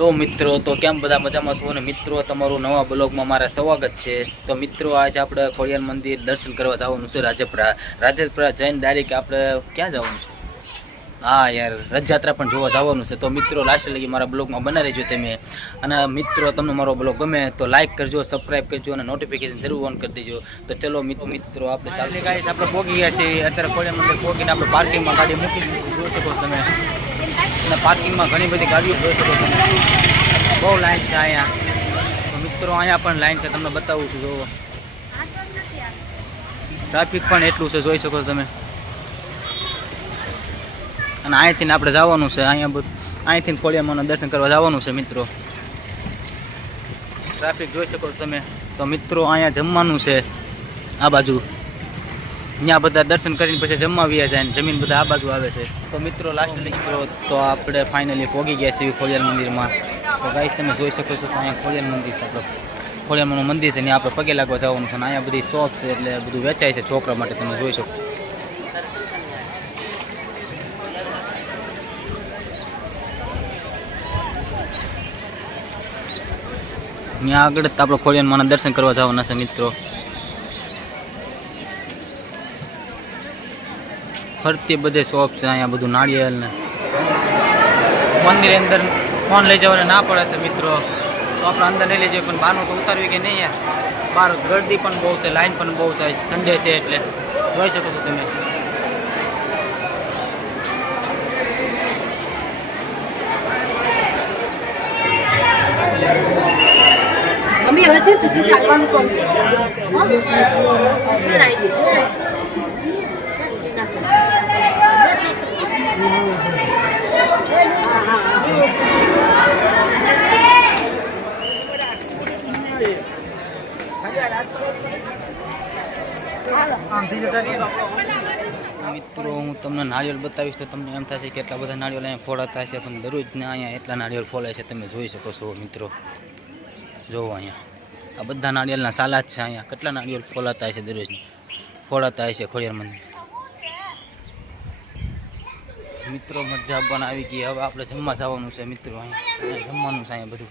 તો મિત્રો તો કેમ બધા મજામાં છો ને મિત્રો તમારું નવા બ્લોગમાં મારા સ્વાગત છે। તો મિત્રો આજ આપણે ખોડિયાર મંદિર દર્શન કરવા જવાનું છે રાજપરા જઈને ડાયરેક્ટ આપણે ક્યાં જવાનું છે? હા યાર રથયાત્રા પણ જોવા જવાનું છે। તો મિત્રો લાસ્ટ લગી મારા બ્લોગમાં બના રહેજો તમે। અને મિત્રો તમને મારો બ્લોગ ગમે તો લાઈક કરજો, સબસ્ક્રાઈબ કરજો અને નોટિફિકેશન જરૂર ઓન કરી દેજો। તો ચલો મિત્રો આપણે ચાલે ગાઈસ આપણે પહોંચી ગયા છીએ અત્યારે ખોડિયાર મંદિર પહોંચીને આપણે પાર્કિંગમાં ગાડી મૂકી દીધી જોઈ શકો તમે। અને પાર્કિંગમાં ઘણી બધી ગાડીઓ જોઈ શકો તમે, બહુ લાઈન છે અહીંયા। તો મિત્રો અહીંયા પણ લાઈન છે, તમને બતાવું છું જો ટ્રાફિક પણ એટલું છે જોઈ શકો તમે। અને અહીંથી આપણે જવાનું છે, અહીંથી ખોડિયારમાંના દર્શન કરવા જવાનું છે મિત્રો। ટ્રાફિક જોઈ શકો તમે। તો મિત્રો અહીંયા જમવાનું છે આ બાજુ, ત્યાં બધા દર્શન કરીને પછી જમવા આવ્યા જાય ને જમીન બધા આ બાજુ આવે છે। તો મિત્રો લાસ્ટ મિત્રો તો આપણે ફાઇનલી પહોંચી ગયા છીએ ખોડિયાર મંદિરમાં। તો ગાઈસ તમે જોઈ શકો છો તો અહીંયા ખોડિયાર મંદિર છે, આપણે ખોડિયારમાંનું મંદિર છે, ત્યાં આપણે પગે લાગવા જવાનું છે। અને અહીંયા બધી શોપ છે એટલે બધું વેચાય છે છોકરા માટે, તમે જોઈ શકો। ત્યાં આગળ જ આપણે ખોડિયારમાંના દર્શન કરવા જવાના છે મિત્રો। ફરતી બધે શોપ છે અહીંયા, બધું નાળિયેર ને મંદિર અંદર ફોન લઈ જવાને ના પડે છે મિત્રો। તો આપણે અંદર નહીં લઈ જઈએ પણ બહારનું તો ઉતારવી કે નહીં યાર, બહાર ગરદી પણ બહુ છે, લાઈન પણ બહુ છે, સન્ડે છે એટલે જોઈ શકો છો તમે। અમે હજી સુધી ચાલવાનું કરું મિત્રો હું તમને નાળિયેર બતાવીશ તો તમને એમ થશે કે એટલા બધા નાળિયેર અહીંયા ફોડાતા હશે, પણ દરરોજ ને અહીંયા એટલા નાળિયેર ફોડાય છે, તમે જોઈ શકો છો મિત્રો। જોવો અહીંયા આ બધા નાળિયેરના સાલા જ છે, અહીંયા કેટલા નાળિયેર ફોલાતા હશે, દરરોજ ફોડાતા હશે ખોડિયાર મંદિર મિત્રો। મજા પણ આવી ગઈ, હવે આપણે જમવા જવાનું છે મિત્રો। અહીંયા જમવાનું છે અહીંયા બધું।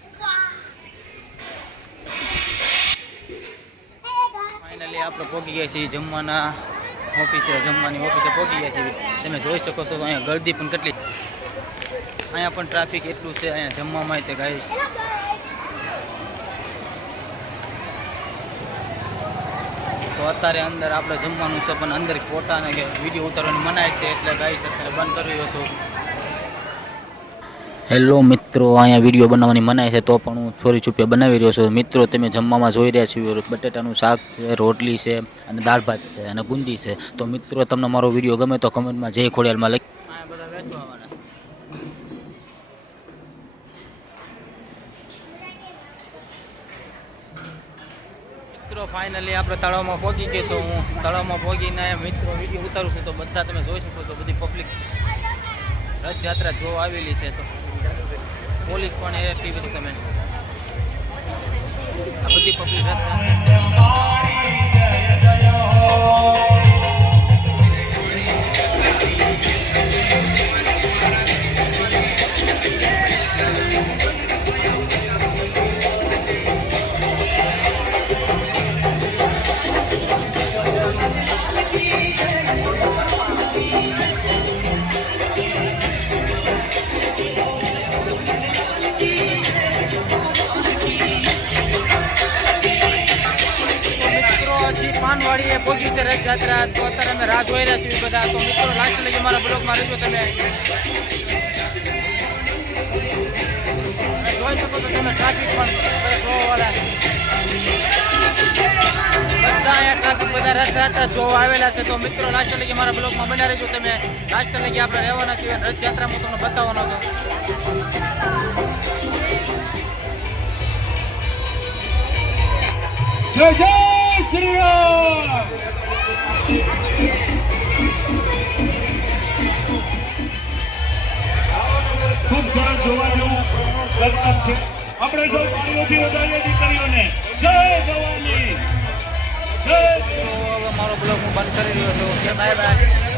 ફાઇનલી આપણે પહોંચી ગયા છીએ જમવાના ઓફિસે, જમવાની ઓફિસે પહોંચી ગયા છીએ। તમે જોઈ શકો છો તો અહીંયા ગળદી પણ કેટલી, અહીંયા પણ ટ્રાફિક એટલું છે અહીંયા જમવામાં તે ગાઈસ। તો અત્યારે અંદર આપણે જમવાનું છે પણ અંદર ફોટાને કે વિડીયો ઉતારવાની મનાય છે એટલે ગાઈસ અત્યારે બંધ કરી રહ્યો છું। હેલો મિત્રો, અહીંયા વિડીયો બનાવવાની મનાય છે તો પણ હું ચોરી છુપે બનાવી રહ્યો છું મિત્રો। તમે જમવામાં જોઈ રહ્યા છો બટેટાનું શાક છે, રોટલી છે અને દાળ ભાત છે અને ગુંદી છે। તો મિત્રો તમને મારો વિડીયો ગમે તો કમેન્ટમાં જય ખોડિયારમાં લખી બધા વેચવાના મિત્રો। ફાઇનલી આપણે તળાવમાં પહોંચી ગયા છો, હું તળાવમાં પહોંચીને મિત્રો વિડીયો ઉતારું છું તો બધા તમે જોઈ શકો છો, બધી પબ્લિક રથયાત્રા જોવા આવેલી છે। તો પોલીસ પણ એટલી બધી, તમે આ બધી પબ્લિક પાનવાડી એ પહોંચી છે રથયાત્રા। તો અત્યારે અમે રાહ જોઈ રહ્યા છીએ બધા। તો મિત્રો લાસ્ટ લગી મારા બ્લોગમાં રહેજો તમે, જોઈ શકો છો તમે ટ્રાફિક પણ જોવાવાળા બધા અહીંયા ટ્રાફિક બધા રથયાત્રા જોવા આવેલા છે। તો મિત્રો લાસ્ટ લગી મારા બ્લોગમાં બના રહેજો તમે, લાસ્ટ લગી આપણે રહેવાના છીએ રથયાત્રામાં તમને બતાવવાનો છું। જય જય શ્રી રામ। ખૂબ સરસ જોવા જેવું કરતબ છે। આપણે સૌ તાળીઓથી વધારીએ દીકરીઓને। જય ભવાની, જય। મારો બ્લોગ હું બંધ કરી રહ્યો છું, બાય બાય।